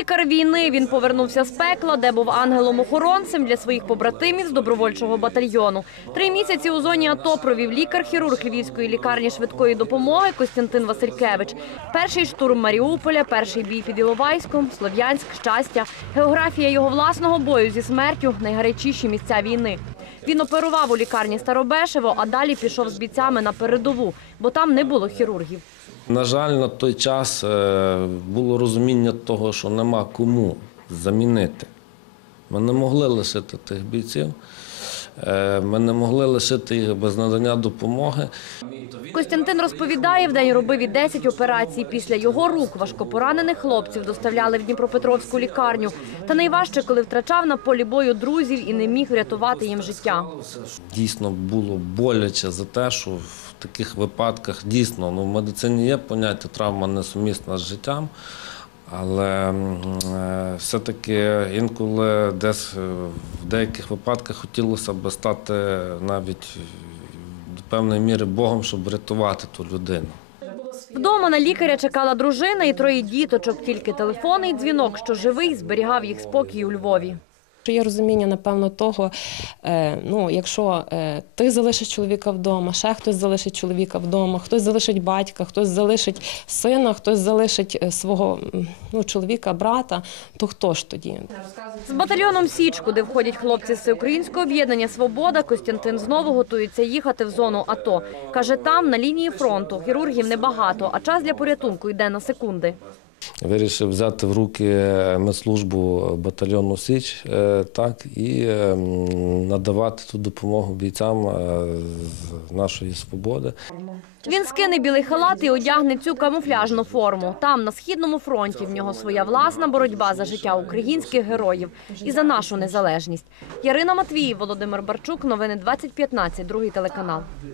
Лікар війни він повернувся з пекла, де був ангелом-охоронцем для своїх побратимів з добровольчого батальйону. Три місяці у зоні АТО провів лікар-хірург Львівської лікарні швидкої допомоги Костянтин Василькевич. Перший штурм Маріуполя, перший бій під Іловайськом, Слов'янськ, щастя. Географія його власного бою зі смертю найгарячіші місця війни. Він оперував у лікарні Старобешево, а далі пішов з бійцями на передову, бо там не було хірургів. На жаль, на той час е, було розуміння того, що нема кому замінити. Ми не могли лишити тих бійців, е, ми не могли лишити їх без надання допомоги. Костянтин розповідає, в день робив і 10 операцій. Після його рук важкопоранених хлопців доставляли в Дніпропетровську лікарню. Та найважче, коли втрачав на полі бою друзів і не міг врятувати їм життя. Дійсно було боляче за те, що таких випадках дійсно ну, в медицині є поняття травма несумісна з життям. Але е, все-таки інколи десь е, в деяких випадках хотілося б стати навіть до певної міри Богом, щоб врятувати ту людину. Вдома на лікаря чекала дружина і троє діточок. Тільки телефонний дзвінок, що живий, зберігав їх спокій у Львові. Є розуміння, напевно, того, е, ну, якщо е, ти залишиш чоловіка вдома, ще хтось залишить чоловіка вдома, хтось залишить батька, хтось залишить сина, хтось залишить е, свого ну, чоловіка, брата, то хто ж тоді? З батальйоном Січ, куди входять хлопці з Всеукраїнського об'єднання Свобода, Костянтин знову готується їхати в зону АТО. Каже, там на лінії фронту хірургів небагато, а час для порятунку йде на секунди. Вирішив взяти в руки медслужбу батальйону Січ е, так, і е, надавати ту допомогу бійцям е, з нашої свободи. Він скине білий халат і одягне цю камуфляжну форму. Там, на східному фронті, в нього своя власна боротьба за життя українських героїв і за нашу незалежність. Ярина Матвій, Володимир Барчук, новини 2015, другий телеканал.